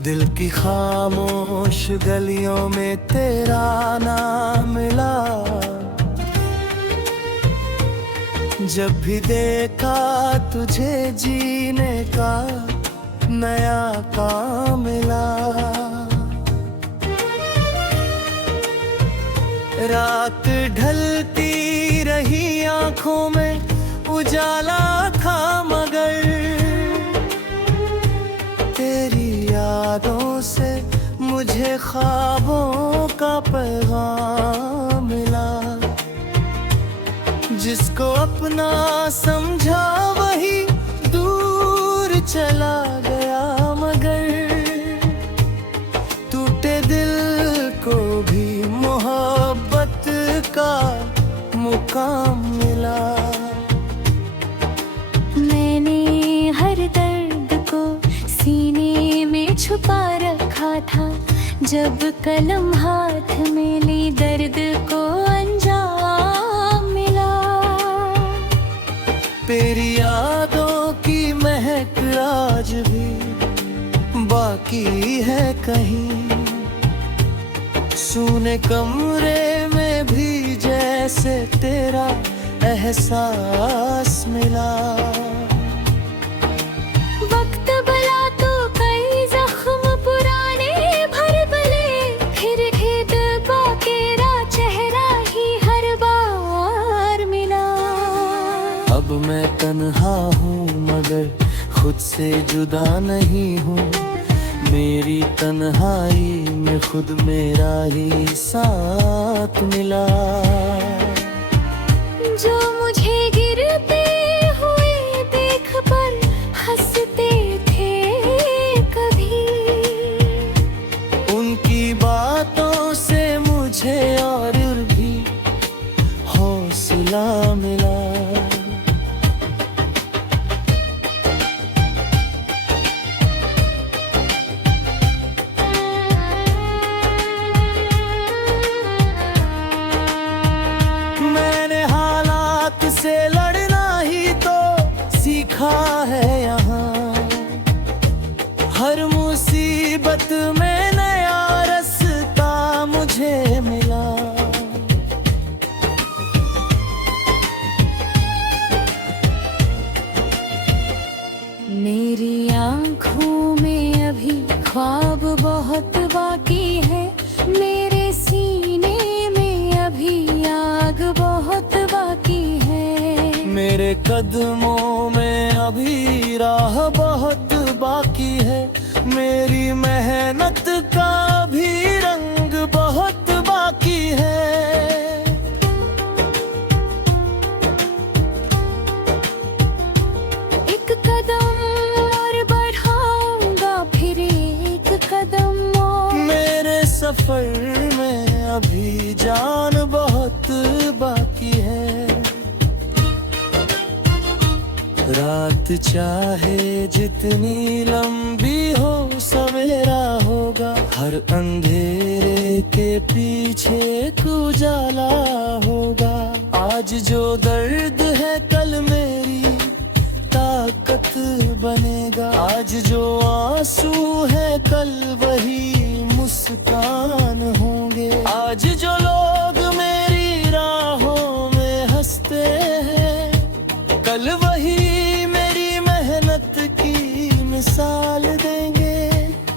दिल की खामोश गलियों में तेरा नाम मिला। जब भी देखा तुझे जीने का नया काम मिला। रात ढलती रही आंखों में उजाला था, मगर तेरी यादों से मुझे ख्वाबों का पैगाम मिला। जिसको अपना समझा वही दूर चला गया, मगर टूटे दिल को भी मोहब्बत का मुकाम मिला। मैंने हर दर्द को सीने में छुपा रखा था, जब कलम हाथ में ली दर्द को अंजाम मिला। तेरी यादों की महक आज भी बाकी है कहीं, सूने कमरे में भी जैसे तेरा एहसास मिला। वक्त भला तो कई जख्म पुराने भर भले, फिर खेद बाकेरा चेहरा ही हर बार मिला। अब मैं तन्हा हूँ मगर खुद से जुदा नहीं हूँ। मेरी तन्हाई में खुद मेरा ही साथ मिला। जो मुझे गिरते हुए देख पर हंसते थे कभी, उनकी बातों से मुझे और भी हौसला मिला। से लड़ना ही तो सीखा है यहाँ, हर मुसीबत में नया रास्ता मुझे मिला। मेरी आँखों में अभी ख्वाब बहुत बाकी है, मेरे सीने में अभी आग बहुत बाकी है। मेरे कदमों में अभी राह बहुत बाकी है, मेरी मेहनत का भी रंग बहुत बाकी है। एक कदम और बढ़ाऊंगा, फिर एक कदम और। मेरे सफर में अभी जान बहुत बाकी है। रात चाहे जितनी लंबी हो सवेरा होगा, हर अंधेरे के पीछे उजाला होगा। आज जो दर्द है कल मेरी ताकत बनेगा, आज जो आंसू है कल वही मुस्कान होंगे। आज जो लोग मेरी राहों में हंसते हैं, कल वही की मिसाल देंगे।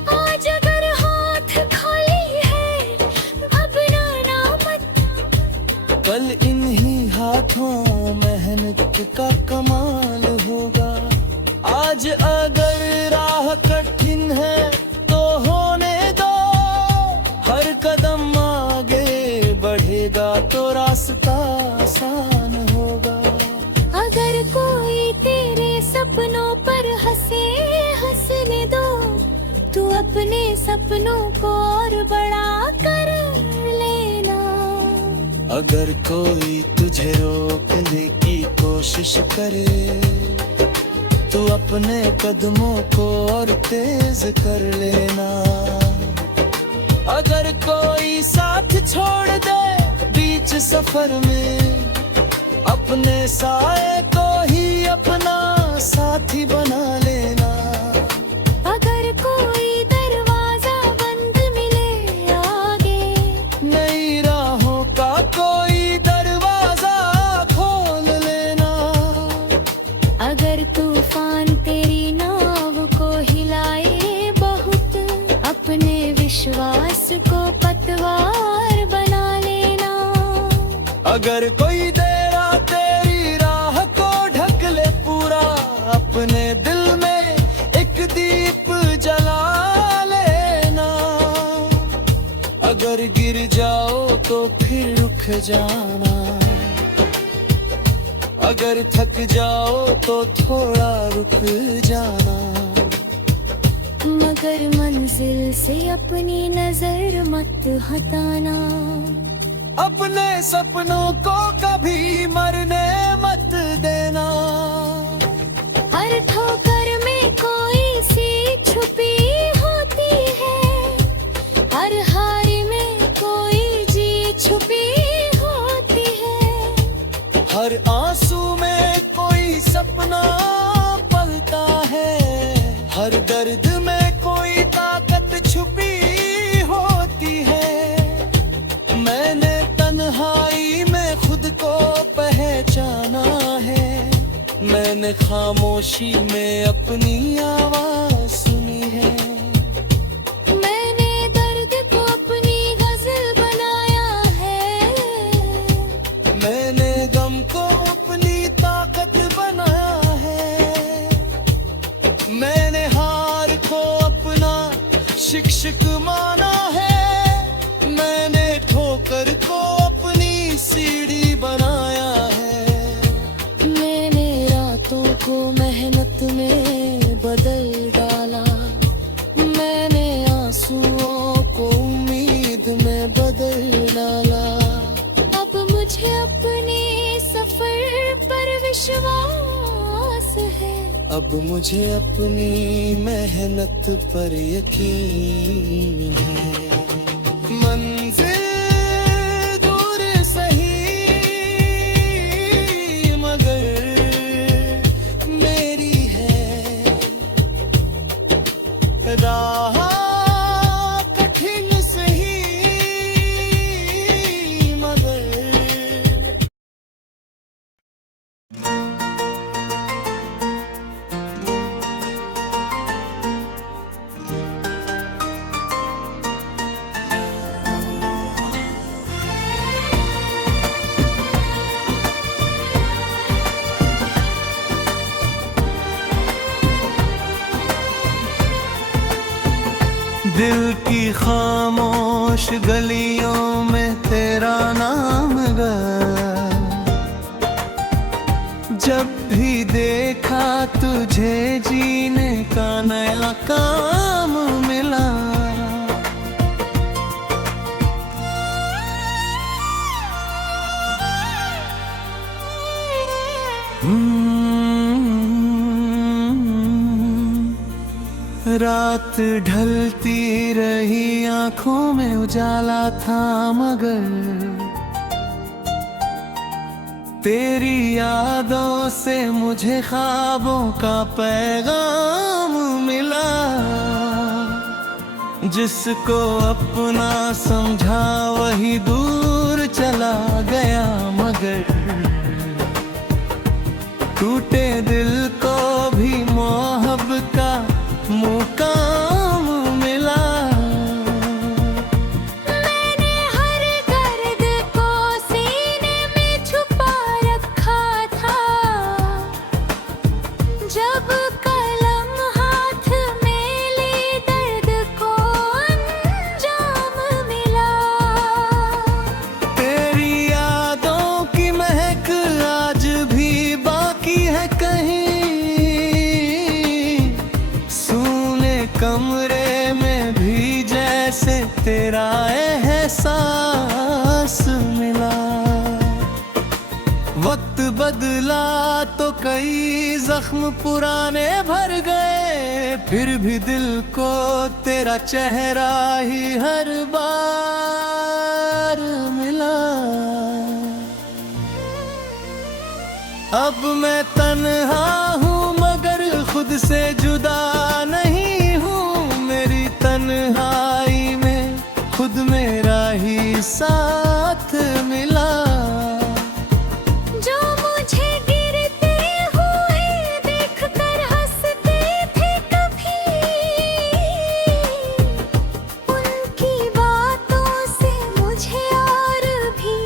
आज अगर हाथ खाली है घबराना मत, कल इन्हीं हाथों मेहनत का कमाल होगा। आज अगर राह कठिन है तो होने दो, हर कदम आगे बढ़ेगा तो रास्ता आसान होगा। अगर कोई तेरे सपनों पर हंसने दो, तू अपने सपनों को और बड़ा कर लेना। अगर कोई तुझे रोकने की कोशिश करे, तू अपने कदमों को और तेज कर लेना। अगर कोई साथ छोड़ दे बीच सफर में, अपने साए को ही अपना साथी बना लेना। अगर कोई दरवाजा अगर कोई देरा तेरी राह को ढक ले पूरा, अपने दिल में एक दीप जला लेना। अगर गिर जाओ तो फिर रुक जाना, अगर थक जाओ तो थोड़ा रुक जाना। मगर मंजिल से अपनी नजर मत हटाना, अपने सपनों को कभी मरने मत देना। हर ठोकर में कोई सीख छुपी होती है, हर हार में कोई जीत छुपी होती है। हर आंसू में कोई सपना पलता है, हर दर्द में कोई ताकत छुपी होती है। मैंने तन्हाई में खुद को पहचाना है, मैंने खामोशी में अपनी आवाज सुनी है। मैंने दर्द को अपनी गजल बनाया है, मैंने गम को अपनी ताकत बनाया है। मैंने हार को अपना शिक्षक माना है, मैंने ठोकर को अपनी सीढ़ी बनाया है। मैंने रातों को मेहनत में बदल डाला, मैंने आंसुओं को उम्मीद में बदल डाला। अब मुझे अपने सफर पर विश्वास है, अब मुझे अपनी मेहनत पर यकीन है। मंजिल दूर सही मगर मेरी है, राह कठिन सही मगर दिल की खामोश गलियों में तेरा नाम गया, जब भी देखा तुझे जीने का नया काम मिला। रात ढलती रही आंखों में उजाला था मगर तेरी यादों से मुझे ख्वाबों का पैगाम मिला। जिसको अपना समझा वही दूर चला गया मगर टूटे दिल को भी मोहब्बत का मुकाम मिला। मैंने हर दर्द को सीने में छुपा रखा था, जब कलम हाथ में ली दर्द को अंजाम मिला। तेरी यादों की महक आज भी बाकी है कहीं, कमरे में भी जैसे तेरा एहसास मिला। वक्त बदला तो कई जख्म पुराने भर गए, फिर भी दिल को तेरा चेहरा ही हर बार मिला। अब मैं तन्हा हूँ मगर खुद से जुदा नहीं, तन्हाई में खुद मेरा ही साथ मिला। जो मुझे गिरते हुए देखकर हंसते थे कभी, उनकी बातों से मुझे और भी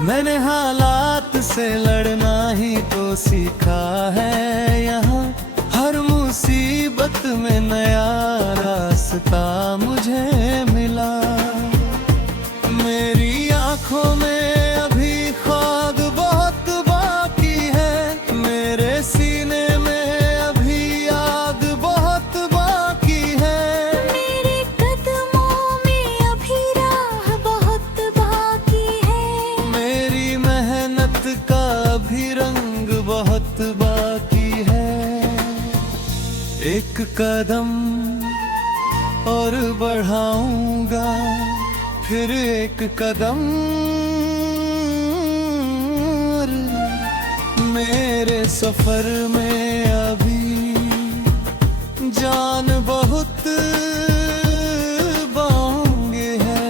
मैंने हालात से लड़ना ही तो सीखा है यहाँ, हर मुसीबत में नया रास्ता मुझे मिला। मेरी आंखों में अभी ख्वाब बहुत बाकी है, मेरे सीने में अभी याद बहुत बाकी है। मेरे कदमों में अभी राह बहुत बाकी है, मेरी मेहनत का भी रंग बहुत बाकी है। एक कदम और बढ़ाऊंगा, फिर एक कदम और। मेरे सफर में अभी जान बहुत बांगे है।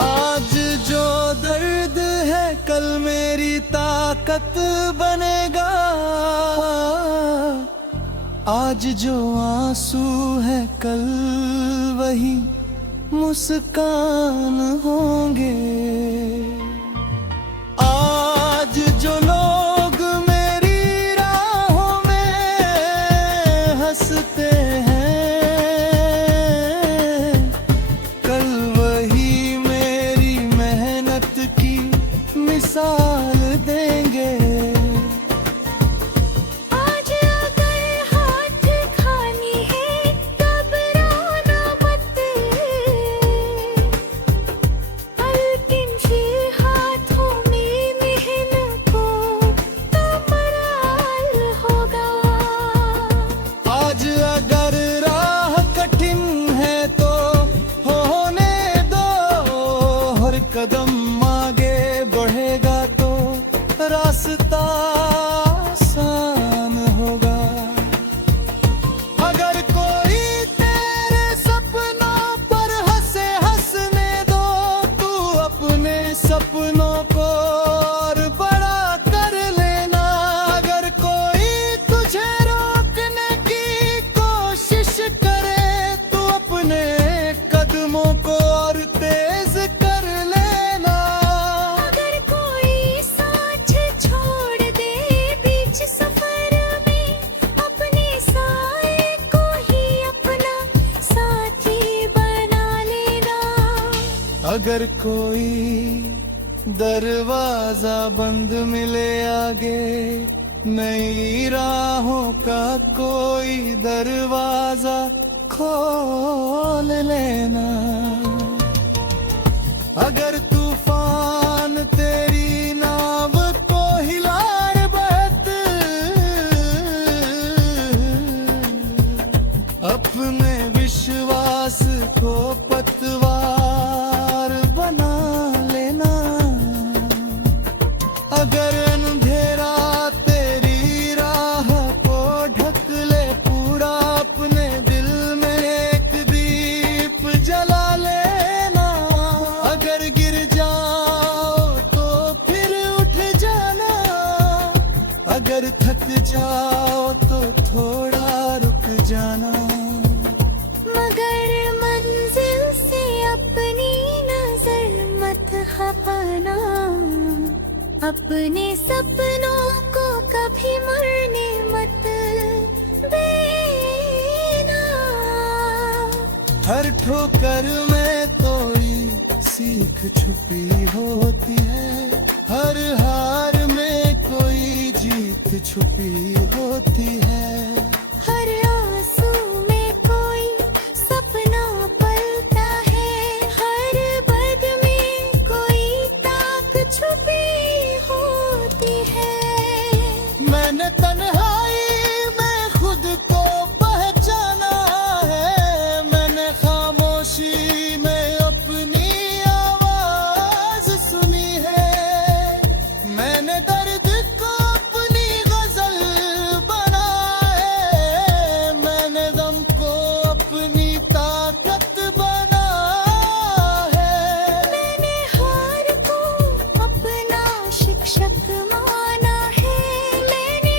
आज जो दर्द है कल मेरी ताकत बनेगा, आज जो आंसू है कल वही मुस्कान होंगे। आज जो लोग मेरी राहों में हंसते हैं, कल वही मेरी मेहनत की मिसाल देंगे। आज अगर हाथ खानी है घबराना मत, हल्किन से हाथों में मेहनत को तो मराल होगा। आज अगर राह कठिन है तो होने दो, हर कदम आगे बढ़ेगा तो रास्ता आसान होगा। अगर कोई तेरे सपनों पर हंसे हंसने दो, तू अपने सपनों को और बड़ा कर लेना। अगर कोई तुझे रोकने की कोशिश करे, तू अपने कदमों को और तेज कर लेना। अगर कोई साथ छोड़ दे बीच सफर में, अपने साए को ही अपना साथी बना लेना। अगर कोई दरवाजा बंद मिले आगे, नई राहों का कोई दरवाजा खोल लेना। अगर तूफान तेरी नाव को हिलाए बहत, अपने विश्वास को पतवार बना लेना। अगर अंधेरा तेरी राह को ढक ले पूरा, अपने दिल में एक दीप जला लेना। अगर गिर जाओ तो फिर उठ जाना, अगर थक जाओ तो थोड़ा रुक जाना। मगर मंजिल से अपनी नजर मत हटाना, अपने सपनों को कभी मरने मत देना। हर ठोकर में कोई सीख छुपी होती है, हर हार में कोई जीत छुपी होती है। हर आंसू में कोई सपना पलता है, हर बद में कोई ताक छुपी होती है। मैंने तन्हाई में खुद को पहचाना है, मैंने खामोशी में अपनी आवाज सुनी है। मैंने दर्द को अपनी गजल बना है, मैंने गम को अपनी ताकत बना है। मैंने हार को अपना शिक्षक माना है, मैंने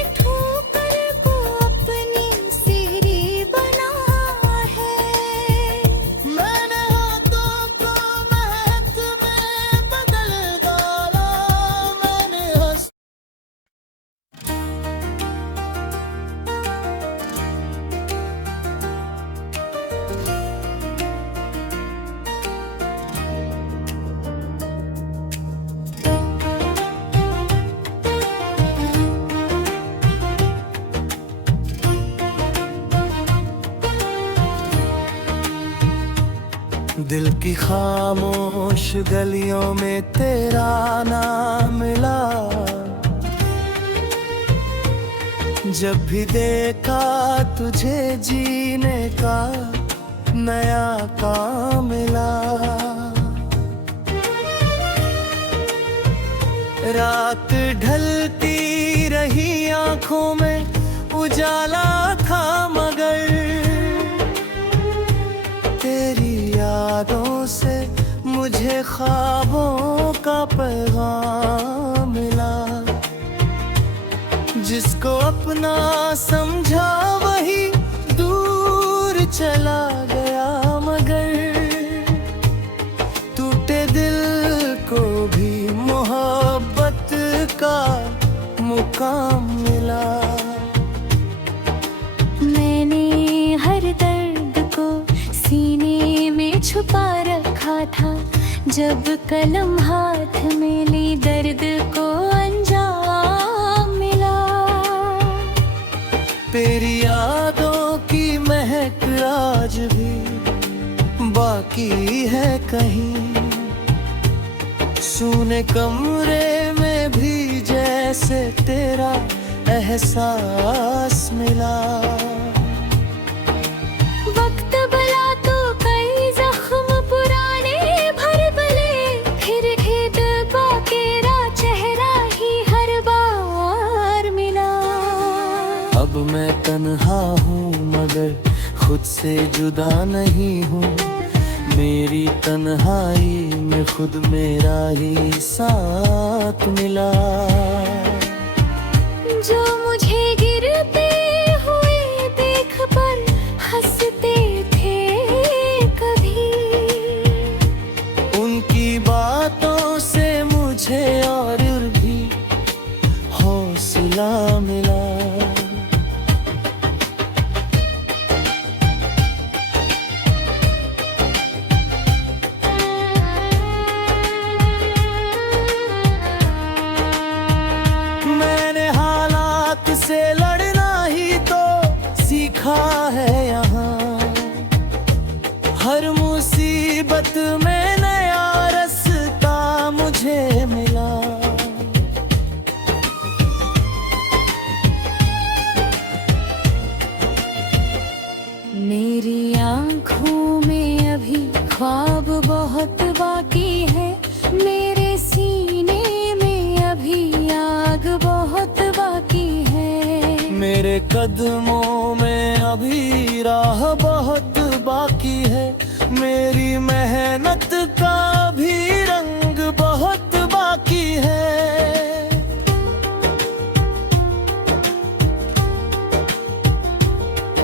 दिल की खामोश गलियों में तेरा नाम मिला। जब भी देखा तुझे जीने का नया काम मिला। रात ढलती रही आंखों में उजाला था, मगर तेरी यादों से मुझे ख्वाबों का पैगाम मिला। जिसको अपना समझा वही दूर चला गया, मगर टूटे दिल को भी मोहब्बत का मुकाम मिला। मैंने हर दर्द को सीने में छुपा रखा था, जब कलम हाथ में ली दर्द को अंजाम मिला। तेरी यादों की महक आज भी बाकी है कहीं, सूने कमरे में भी जैसे तेरा एहसास मिला। वक्त भला तो कई जख्म पुराने भर भले, फिर खेद का तेरा चेहरा ही हर बार मिला। अब मैं तन्हा हूँ मगर खुद से जुदा नहीं हूँ, मेरी तन्हाई में खुद मेरा ही साथ मिला। जो मुझे गिरते हुए देख पर हंसते थे कभी, उनकी बातों से मुझे और भी हौसला मिला। से लड़ना ही तो सीखा है यहाँ, हर मुसीबत में नया रास्ता मुझे मिला। मेरी आँखों में अभी ख्वाब बहुत बाकी है, मेरे सीने में अभी आग बहुत बाकी है। मेरे कदमों में अभी राह बहुत बाकी है, मेरी मेहनत का भी रंग बहुत बाकी है।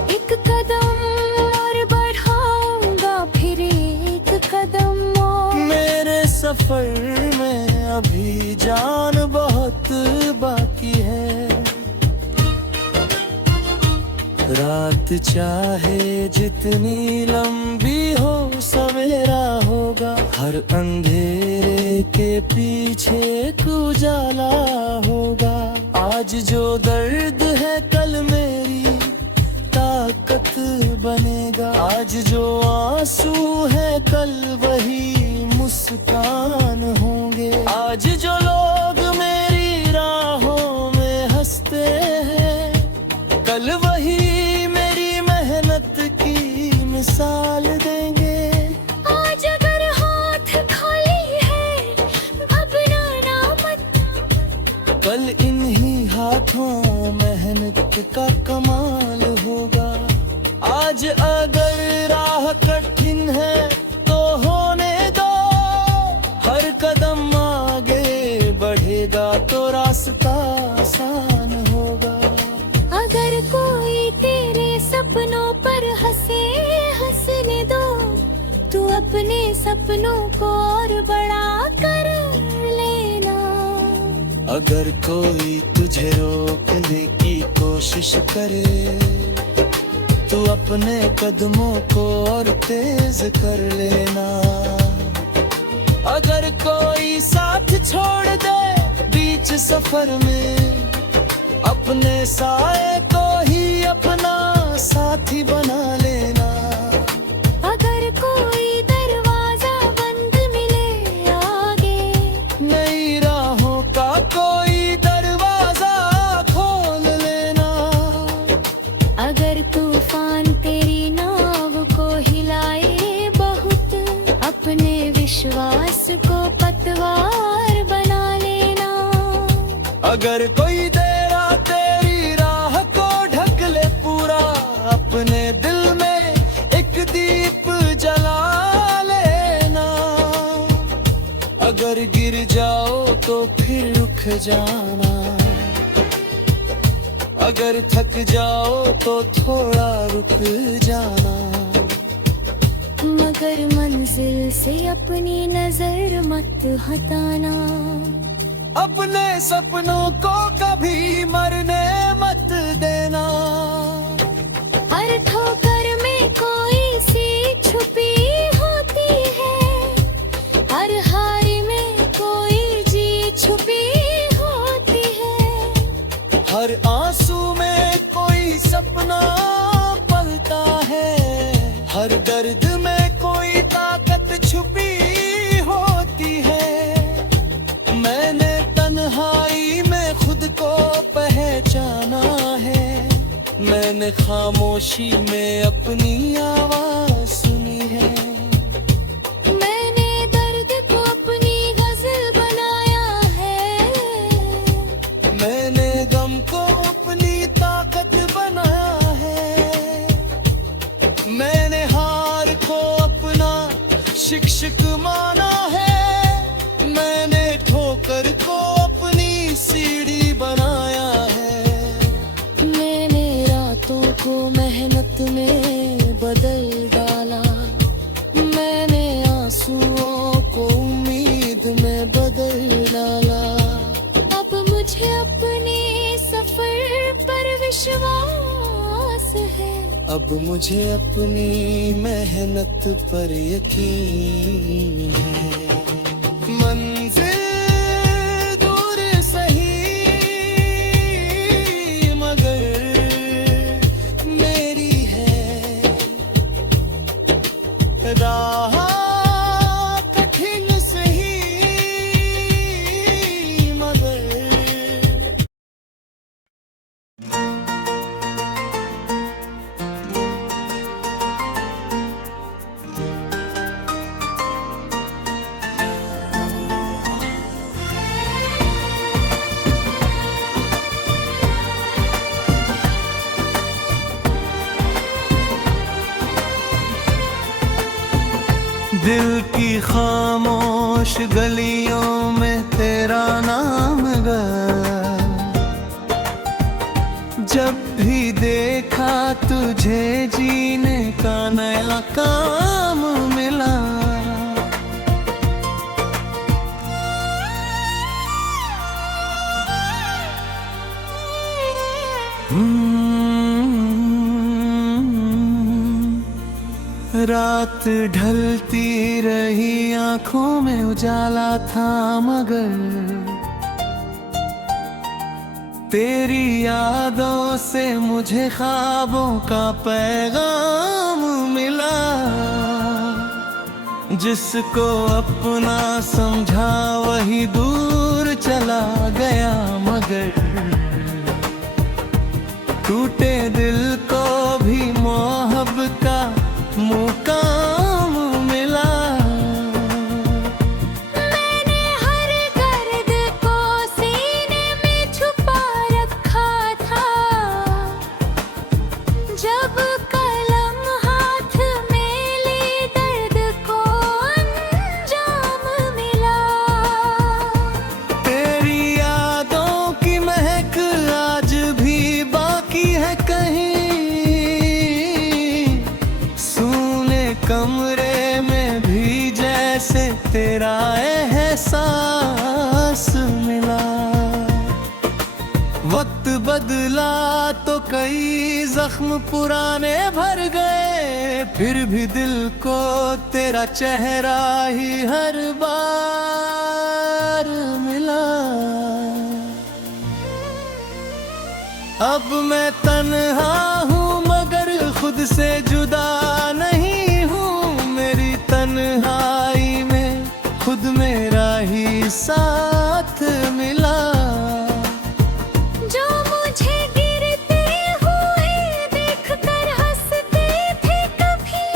एक कदम और बढ़ाऊंगा, फिर एक कदम और। मेरे सफर में अभी जान बहुत बाकी है। रात चाहे जितनी लंबी हो सवेरा होगा, हर अंधेरे के पीछे एक उजाला होगा। आज जो दर्द है कल मेरी ताकत बनेगा, आज जो आंसू है कल वही मुस्कान होंगे। आज जो लोग मेरी राहों में हंसते हैं, कल वही मेरी मेहनत की मिसाल देंगे। आज अगर हाथ खाली है घबराना मत, कल इन्हीं हाथों मेहनत का कमाल होगा। आज अगर राह कठिन है तो होने दो, हर कदम आगे बढ़ेगा तो रास्ता आसान होगा। अगर कोई तेरे सपनों पर हंसे हंसने दो, तू अपने सपनों को और बड़ा कर लेना। अगर कोई तुझे रोकने की कोशिश करे, तू अपने कदमों को और तेज कर लेना। अगर कोई साथ छोड़ दे बीच सफर में, अपने साए को ही अपना साथी बना लेना। अगर कोई दरवाजा अगर कोई तेरा तेरी राह को ढक ले पूरा, अपने दिल में एक दीप जला लेना। अगर गिर जाओ तो फिर उठ जाना, अगर थक जाओ तो थोड़ा रुक जाना। मगर मंजिल से अपनी नजर मत हटाना, अपने सपनों को कभी मरने मत देना। हर ठोकर में कोई सीख छुपी होती है, हर हार में कोई जीत छुपी होती है। हर आंसू में कोई सपना पलता है, हर दर्द में कोई ताकत छुपी होती है। मैंने तन्हाई में खुद को पहचाना है, मैंने खामोशी में अपनी आवाज सुनी है। मैंने दर्द को अपनी गजल बनाया है, मैंने गम को अपनी ताकत बनाया है। मैंने हार को अपना शिक्षक माना है, मैंने ठोकर को अपनी सीढ़ी बनाया है। मैंने रातों को मेहनत में बदल डाला, मैंने आंसुओं को उम्मीद में बदल डाला। अब मुझे अपने सफर पर विश्वास है, अब मुझे अपनी मेहनत पर यकीन है। मंजिल दूर सही मगर मेरी है, राह कठिन सही मगर दिल की खामोश गलियों में तेरा नाम गया। जब भी देखा तुझे जीने का नया काम मिला। रात ढलती रही आंखों में उजाला था मगर तेरी यादों से मुझे ख्वाबों का पैगाम मिला। जिसको अपना समझा वही दूर चला गया मगर टूटे दिल को भी मोहब्बत का मुकाम मिला। मैंने हर दर्द को सीने में छुपा रखा था, जब कलम हाथ में ली दर्द को अंजाम मिला। तेरी यादों की महक आज भी बाकी है कहीं, कमरे में भी जैसे तेरा एहसास मिला। वक्त बदला तो कई जख्म पुराने भर गए, फिर भी दिल को तेरा चेहरा ही हर बार मिला। अब मैं तन्हा हूँ मगर खुद से जुदा नहीं, तन्हाई में खुद मेरा ही साथ मिला। जो मुझे गिरते हुए देखकर हंसते थे कभी,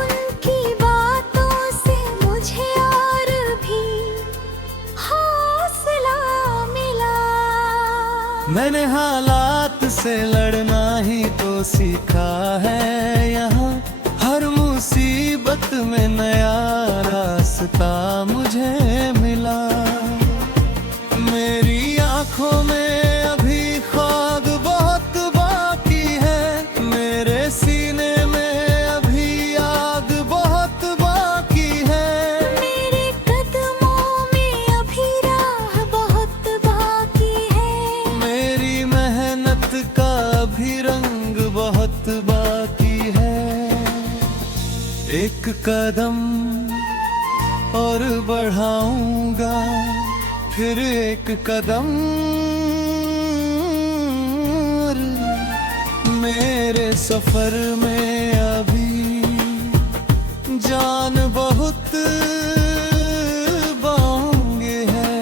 उनकी बातों से मुझे और भी मैंने हालात से लड़ना ही तो सीखा है यहाँ। हर मुसीबत में नया रास्ता मुझे मिला। मेरी आंखों में अभी ख्वाब बहुत बाकी है, मेरे सीने में अभी याद बहुत बाकी है। मेरे कदमों में अभी राह बहुत बाकी है, मेरी मेहनत का भी रंग बहुत बाकी है। एक कदम और बढ़ाऊंगा, फिर एक कदम और। मेरे सफर में अभी जान बहुत बांगे है।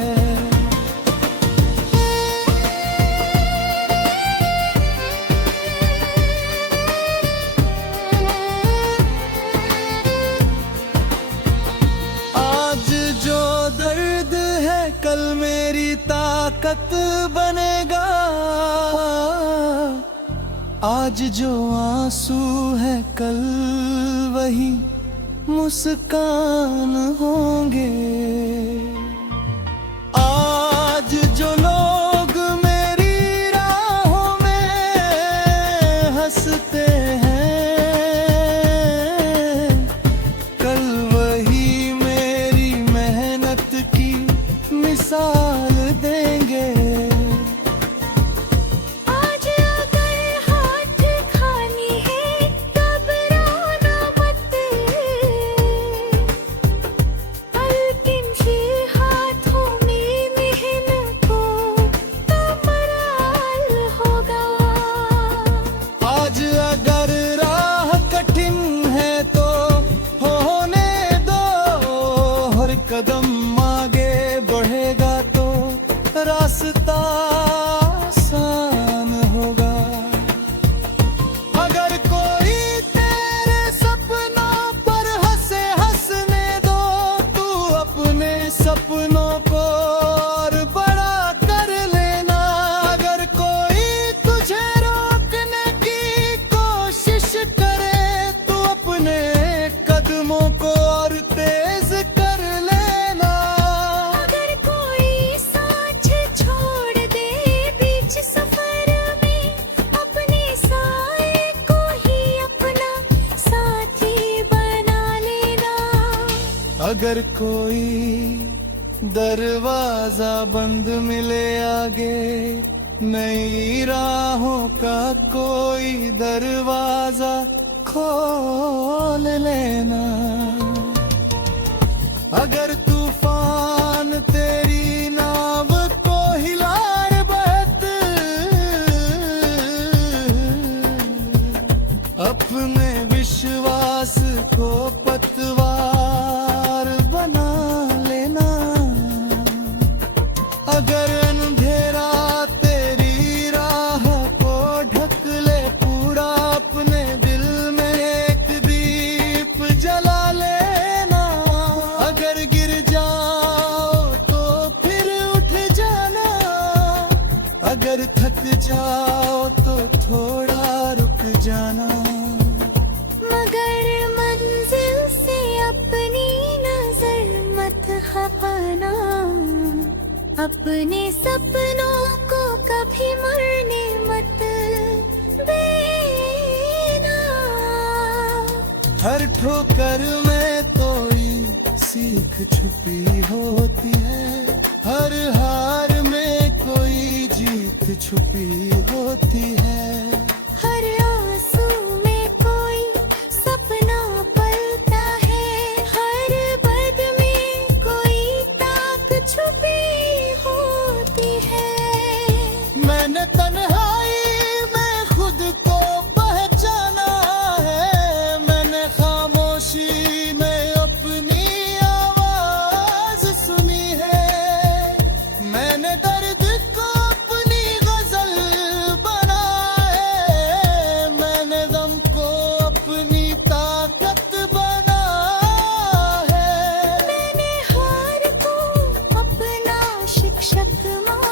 आज जो दर्द है कल मेरी ताकत बनेगा। आज जो आंसू है कल वही मुस्कान होंगे। आज जो लोग मेरी राहों में हंसते हैं कल वही मेरी मेहनत की मिसाल देंगे। आज अगर हाथ खानी है घबराना मत, अंतिम से हाथों में मेहनत को कमाल होगा। आज अगर राह कठिन है तो होने दो, हर कदम आगे बढ़ेगा तो रास्ता आसान होगा। अगर कोई तेरे सपनों पर हंसे हंसने दो, तू अपने सपनों को और बड़ा कर लेना। अगर कोई तुझे रोकने की कोशिश करे, तू अपने कदमों को और तेज कर लेना। अगर कोई साथ छोड़ दे बीच सफर में, अपने साए को ही अपना साथी बना लेना। अगर कोई दरवाजा बंद मिले आगे, नई राहों का कोई दरवाजा खोल लेना। अगर तूफान तेरी नाव को हिलाए बहत, अपने विश्वास को पतवार बना लेना। अगर अंधेरा तेरी राह को ढक ले पूरा, अपने दिल में एक दीप जला लेना। अगर गिर जाओ तो फिर उठ जाना, अगर थक जाओ तो थोड़ा रुक जाना। मगर मंजिल से अपनी नजर मत हटाना, अपने सपनों को कभी मरने मत देना। हर ठोकर में कोई सीख छुपी होती है, हर हार में कोई जीत छुपी होती है। हर आंसू में कोई सपना पलता है, हर बद में कोई ताक छुपी होती है। मैंने तन्हाई में खुद को पहचाना है, मैंने खामोशी में अपनी आवाज सुनी है। मैंने दर्द को अपनी गजल बना है, मैंने दम को अपनी ताकत बना है। मैंने हार को अपना शिक्षक मान